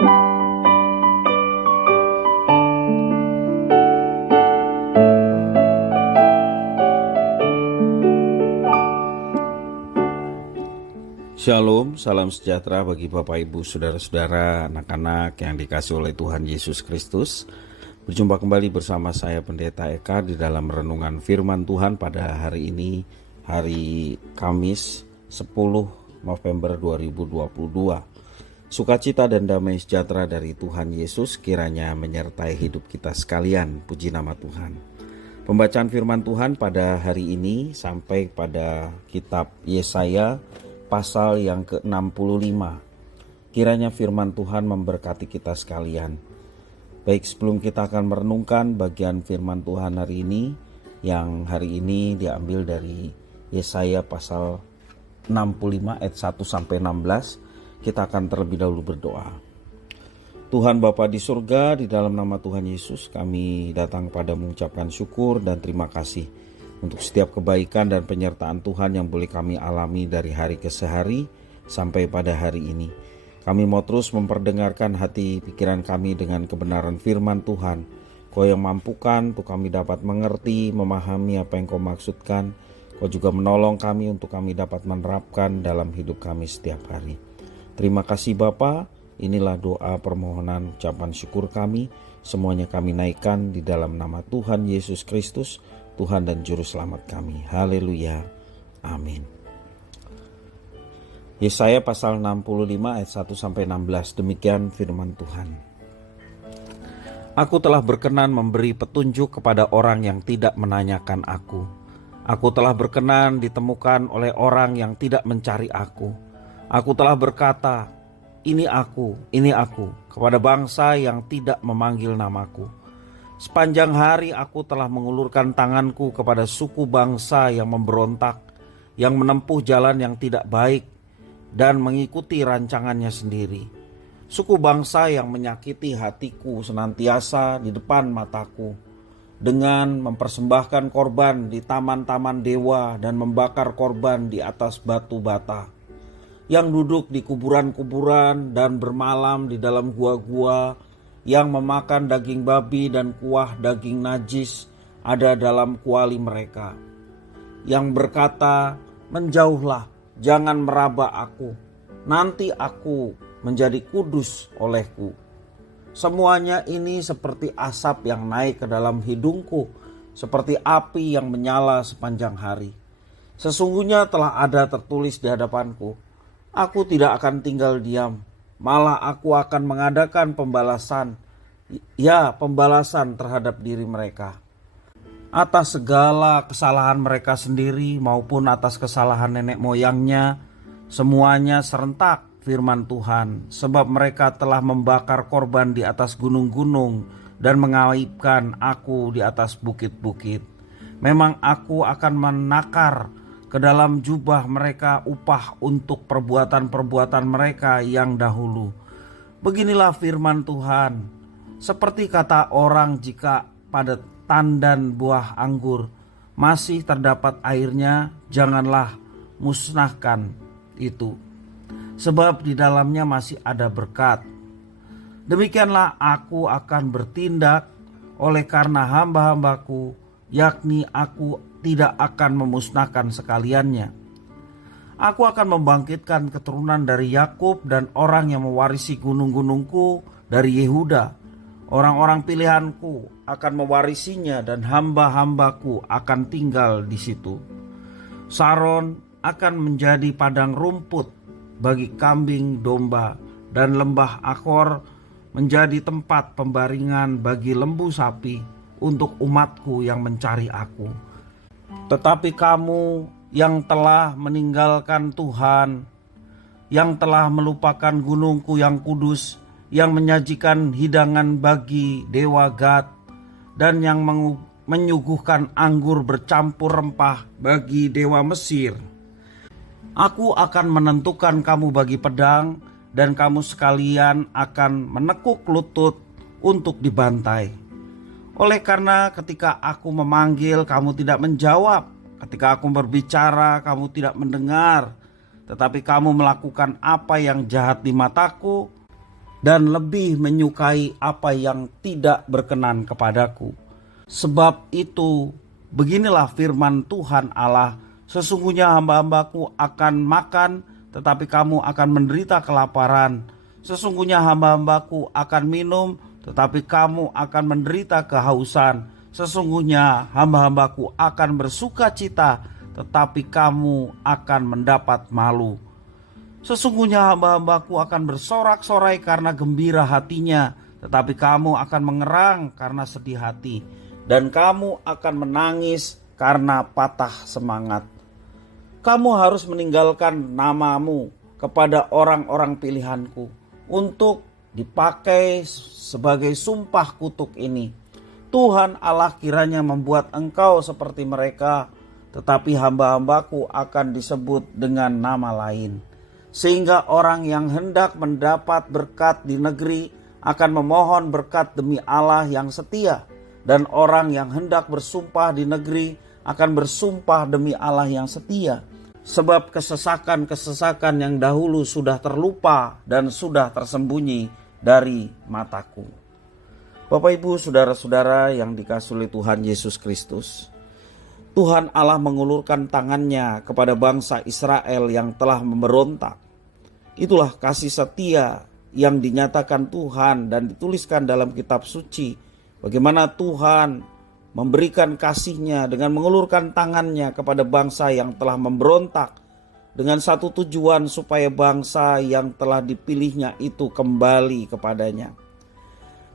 Shalom, salam sejahtera bagi Bapak Ibu, Saudara-saudara, anak-anak yang dikasihi oleh Tuhan Yesus Kristus. Berjumpa kembali bersama saya Pendeta Eka di dalam renungan firman Tuhan pada hari ini, hari Kamis 10 November 2022. Sukacita dan damai sejahtera dari Tuhan Yesus kiranya menyertai hidup kita sekalian. Puji nama Tuhan. Pembacaan firman Tuhan pada hari ini sampai pada kitab Yesaya pasal yang ke-65. Kiranya firman Tuhan memberkati kita sekalian. Baik, sebelum kita akan merenungkan bagian firman Tuhan hari ini, yang hari ini diambil dari Yesaya pasal 65 ayat 1 sampai 16, kita akan terlebih dahulu berdoa. Tuhan Bapa di surga, di dalam nama Tuhan Yesus, kami datang pada mengucapkan syukur dan terima kasih untuk setiap kebaikan dan penyertaan Tuhan yang boleh kami alami dari hari ke hari sampai pada hari ini. Kami mau terus memperdengarkan hati pikiran kami dengan kebenaran firman Tuhan. Kau yang mampukan untuk kami dapat mengerti, memahami apa yang Kau maksudkan. Kau juga menolong kami untuk kami dapat menerapkan dalam hidup kami setiap hari. Terima kasih Bapa. Inilah doa permohonan ucapan syukur kami. Semuanya kami naikkan di dalam nama Tuhan Yesus Kristus, Tuhan dan Juru Selamat kami. Haleluya. Amin. Yesaya pasal 65 ayat 1 sampai 16. Demikian firman Tuhan. Aku telah berkenan memberi petunjuk kepada orang yang tidak menanyakan aku. Aku telah berkenan ditemukan oleh orang yang tidak mencari aku. Aku telah berkata, ini aku, kepada bangsa yang tidak memanggil namaku. Sepanjang hari aku telah mengulurkan tanganku kepada suku bangsa yang memberontak, yang menempuh jalan yang tidak baik, dan mengikuti rancangannya sendiri. Suku bangsa yang menyakiti hatiku senantiasa di depan mataku, dengan mempersembahkan korban di taman-taman dewa dan membakar korban di atas batu bata, yang duduk di kuburan-kuburan dan bermalam di dalam gua-gua, yang memakan daging babi dan kuah daging najis ada dalam kuali mereka, yang berkata, menjauhlah, jangan meraba aku, nanti aku menjadi kudus olehku. Semuanya ini seperti asap yang naik ke dalam hidungku, seperti api yang menyala sepanjang hari. Sesungguhnya telah ada tertulis di hadapanku, aku tidak akan tinggal diam, malah aku akan mengadakan pembalasan terhadap diri mereka, atas segala kesalahan mereka sendiri maupun atas kesalahan nenek moyangnya, semuanya serentak firman Tuhan. Sebab mereka telah membakar korban di atas gunung-gunung dan mengaibkan aku di atas bukit-bukit. Memang aku akan menakar ke dalam jubah mereka upah untuk perbuatan-perbuatan mereka yang dahulu. Beginilah firman Tuhan, seperti kata orang jika pada tandan buah anggur masih terdapat airnya, janganlah musnahkan itu, sebab di dalamnya masih ada berkat. Demikianlah aku akan bertindak oleh karena hamba-hambaku, yakni aku tidak akan memusnahkan sekaliannya. Aku akan membangkitkan keturunan dari Yakub dan orang yang mewarisi gunung-gunungku dari Yehuda. Orang-orang pilihanku akan mewarisinya dan hamba-hambaku akan tinggal di situ. Saron akan menjadi padang rumput bagi kambing domba, dan lembah Akor menjadi tempat pembaringan bagi lembu sapi untuk umatku yang mencari aku. Tetapi kamu yang telah meninggalkan Tuhan, yang telah melupakan gunungku yang kudus, yang menyajikan hidangan bagi dewa Gad, dan yang menyuguhkan anggur bercampur rempah bagi dewa Mesir. Aku akan menentukan kamu bagi pedang, dan kamu sekalian akan menekuk lutut untuk dibantai. Oleh karena ketika aku memanggil, kamu tidak menjawab. Ketika aku berbicara, kamu tidak mendengar. Tetapi kamu melakukan apa yang jahat di mataku, dan lebih menyukai apa yang tidak berkenan kepadaku. Sebab itu, beginilah firman Tuhan Allah, sesungguhnya hamba-hambaku akan makan, tetapi kamu akan menderita kelaparan. Sesungguhnya hamba-hambaku akan minum, tetapi kamu akan menderita kehausan. Sesungguhnya hamba-hambaku akan bersuka cita, tetapi kamu akan mendapat malu. Sesungguhnya hamba-hambaku akan bersorak-sorai karena gembira hatinya, tetapi kamu akan mengerang karena sedih hati, dan kamu akan menangis karena patah semangat. Kamu harus meninggalkan namamu kepada orang-orang pilihanku untuk dipakai sebagai sumpah kutuk ini. Tuhan Allah kiranya membuat engkau seperti mereka, tetapi hamba-hambaku akan disebut dengan nama lain. Sehingga orang yang hendak mendapat berkat di negeri akan memohon berkat demi Allah yang setia. Dan orang yang hendak bersumpah di negeri akan bersumpah demi Allah yang setia. Sebab kesesakan-kesesakan yang dahulu sudah terlupa dan sudah tersembunyi dari mataku. Bapak Ibu saudara-saudara yang dikasihi oleh Tuhan Yesus Kristus, Tuhan Allah mengulurkan tangannya kepada bangsa Israel yang telah memberontak. Itulah kasih setia yang dinyatakan Tuhan dan dituliskan dalam kitab suci. Bagaimana Tuhan memberikan kasih-Nya dengan mengulurkan tangannya kepada bangsa yang telah memberontak, dengan satu tujuan supaya bangsa yang telah dipilihnya itu kembali kepadanya.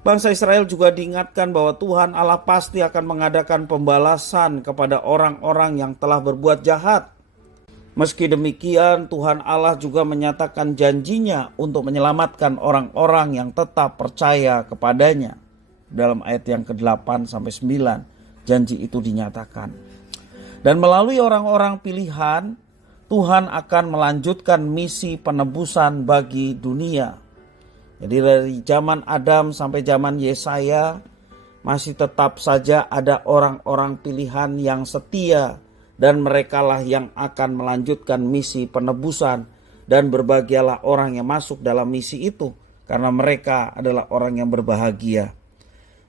Bangsa Israel juga diingatkan bahwa Tuhan Allah pasti akan mengadakan pembalasan kepada orang-orang yang telah berbuat jahat. Meski demikian, Tuhan Allah juga menyatakan janjinya untuk menyelamatkan orang-orang yang tetap percaya kepadanya. Dalam ayat yang ke-8 sampai 9, janji itu dinyatakan. Dan melalui orang-orang pilihan, Tuhan akan melanjutkan misi penebusan bagi dunia. Jadi dari zaman Adam sampai zaman Yesaya masih tetap saja ada orang-orang pilihan yang setia, dan merekalah yang akan melanjutkan misi penebusan, dan berbahagialah orang yang masuk dalam misi itu karena mereka adalah orang yang berbahagia.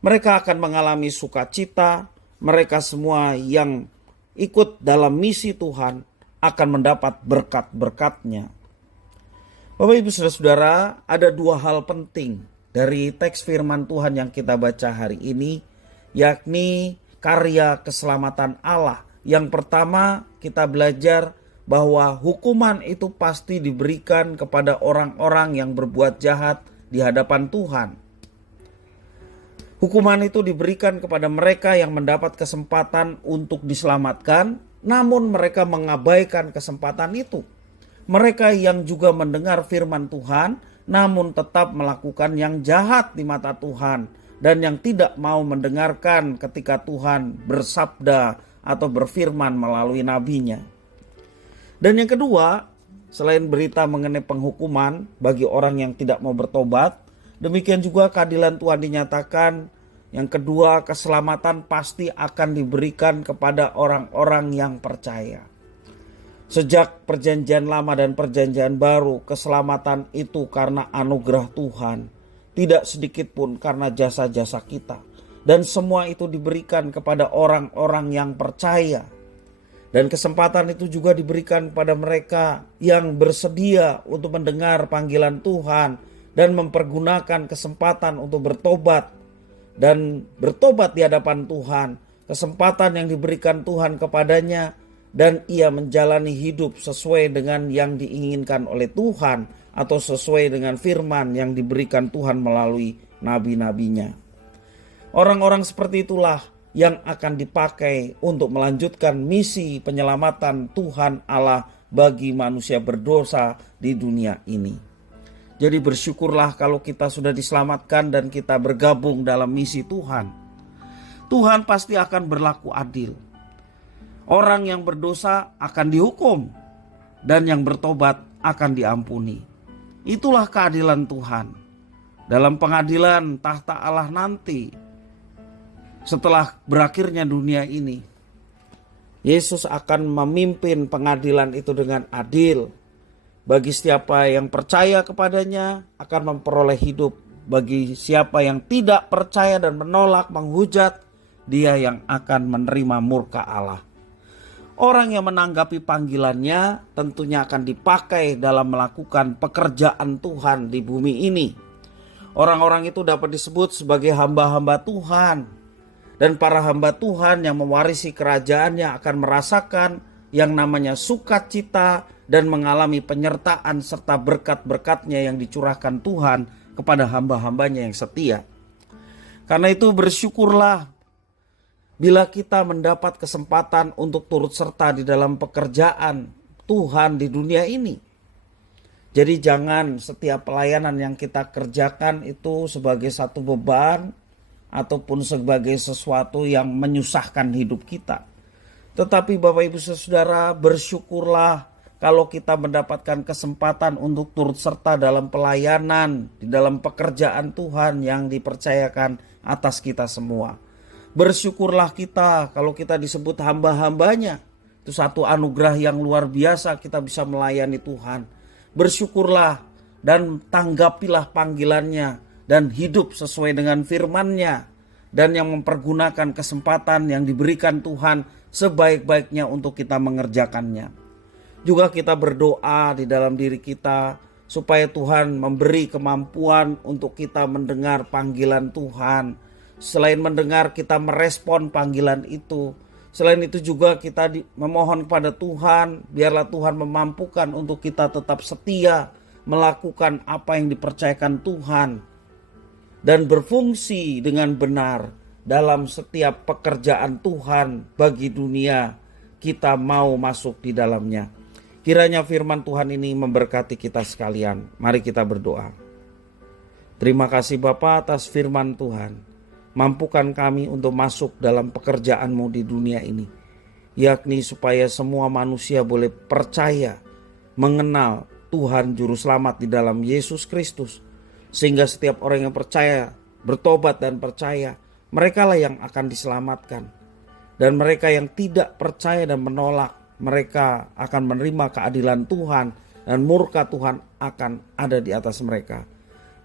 Mereka akan mengalami sukacita, mereka semua yang ikut dalam misi Tuhan akan mendapat berkat-berkat-Nya. Bapak Ibu Saudara-saudara, ada dua hal penting dari teks firman Tuhan yang kita baca hari ini, yakni karya keselamatan Allah. Yang pertama, kita belajar bahwa hukuman itu pasti diberikan kepada orang-orang yang berbuat jahat di hadapan Tuhan. Hukuman itu diberikan kepada mereka yang mendapat kesempatan untuk diselamatkan, namun mereka mengabaikan kesempatan itu. Mereka yang juga mendengar firman Tuhan, namun tetap melakukan yang jahat di mata Tuhan, dan yang tidak mau mendengarkan ketika Tuhan bersabda atau berfirman melalui nabinya. Dan yang kedua, selain berita mengenai penghukuman bagi orang yang tidak mau bertobat, demikian juga keadilan Tuhan dinyatakan. Yang kedua, keselamatan pasti akan diberikan kepada orang-orang yang percaya. Sejak perjanjian lama dan perjanjian baru, keselamatan itu karena anugerah Tuhan, tidak sedikit pun karena jasa-jasa kita. Dan semua itu diberikan kepada orang-orang yang percaya. Dan kesempatan itu juga diberikan kepada mereka yang bersedia untuk mendengar panggilan Tuhan dan mempergunakan kesempatan untuk bertobat dan bertobat di hadapan Tuhan. Kesempatan yang diberikan Tuhan kepadanya, dan ia menjalani hidup sesuai dengan yang diinginkan oleh Tuhan atau sesuai dengan firman yang diberikan Tuhan melalui nabi-nabinya. Orang-orang seperti itulah yang akan dipakai untuk melanjutkan misi penyelamatan Tuhan Allah bagi manusia berdosa di dunia ini. Jadi bersyukurlah kalau kita sudah diselamatkan dan kita bergabung dalam misi Tuhan. Tuhan pasti akan berlaku adil. Orang yang berdosa akan dihukum, dan yang bertobat akan diampuni. Itulah keadilan Tuhan. Dalam pengadilan tahta Allah nanti, setelah berakhirnya dunia ini, Yesus akan memimpin pengadilan itu dengan adil. Bagi siapa yang percaya kepadanya akan memperoleh hidup. Bagi siapa yang tidak percaya dan menolak, menghujat, dia yang akan menerima murka Allah. Orang yang menanggapi panggilannya tentunya akan dipakai dalam melakukan pekerjaan Tuhan di bumi ini. Orang-orang itu dapat disebut sebagai hamba-hamba Tuhan. Dan para hamba Tuhan yang mewarisi kerajaannya akan merasakan yang namanya sukacita dan mengalami penyertaan serta berkat-berkatnya yang dicurahkan Tuhan kepada hamba-hambanya yang setia. Karena itu bersyukurlah bila kita mendapat kesempatan untuk turut serta di dalam pekerjaan Tuhan di dunia ini. Jadi jangan setiap pelayanan yang kita kerjakan itu sebagai satu beban ataupun sebagai sesuatu yang menyusahkan hidup kita. Tetapi Bapak Ibu Saudara, bersyukurlah kalau kita mendapatkan kesempatan untuk turut serta dalam pelayanan, di dalam pekerjaan Tuhan yang dipercayakan atas kita semua. Bersyukurlah kita kalau kita disebut hamba-hambanya. Itu satu anugerah yang luar biasa, kita bisa melayani Tuhan. Bersyukurlah dan tanggapilah panggilannya dan hidup sesuai dengan firman-Nya, dan yang mempergunakan kesempatan yang diberikan Tuhan sebaik-baiknya untuk kita mengerjakannya. Juga kita berdoa di dalam diri kita supaya Tuhan memberi kemampuan untuk kita mendengar panggilan Tuhan. Selain mendengar, kita merespon panggilan itu. Selain itu juga kita memohon kepada Tuhan, biarlah Tuhan memampukan untuk kita tetap setia melakukan apa yang dipercayakan Tuhan dan berfungsi dengan benar dalam setiap pekerjaan Tuhan bagi dunia kita mau masuk di dalamnya. Kiranya firman Tuhan ini memberkati kita sekalian. Mari kita berdoa. Terima kasih Bapa atas firman Tuhan. Mampukan kami untuk masuk dalam pekerjaan-Mu di dunia ini, yakni supaya semua manusia boleh percaya, mengenal Tuhan Juru Selamat di dalam Yesus Kristus. Sehingga setiap orang yang percaya, bertobat dan percaya, merekalah yang akan diselamatkan. Dan mereka yang tidak percaya dan menolak, mereka akan menerima keadilan Tuhan dan murka Tuhan akan ada di atas mereka.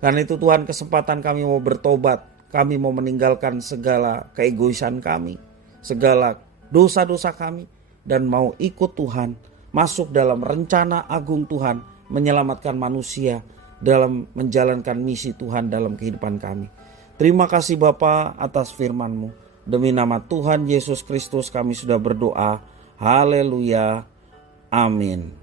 Karena itu Tuhan, kesempatan kami mau bertobat. Kami mau meninggalkan segala keegoisan kami, segala dosa-dosa kami, dan mau ikut Tuhan, masuk dalam rencana agung Tuhan, menyelamatkan manusia dalam menjalankan misi Tuhan dalam kehidupan kami. Terima kasih Bapa atas firman-Mu. Demi nama Tuhan Yesus Kristus kami sudah berdoa. Haleluya. Amin.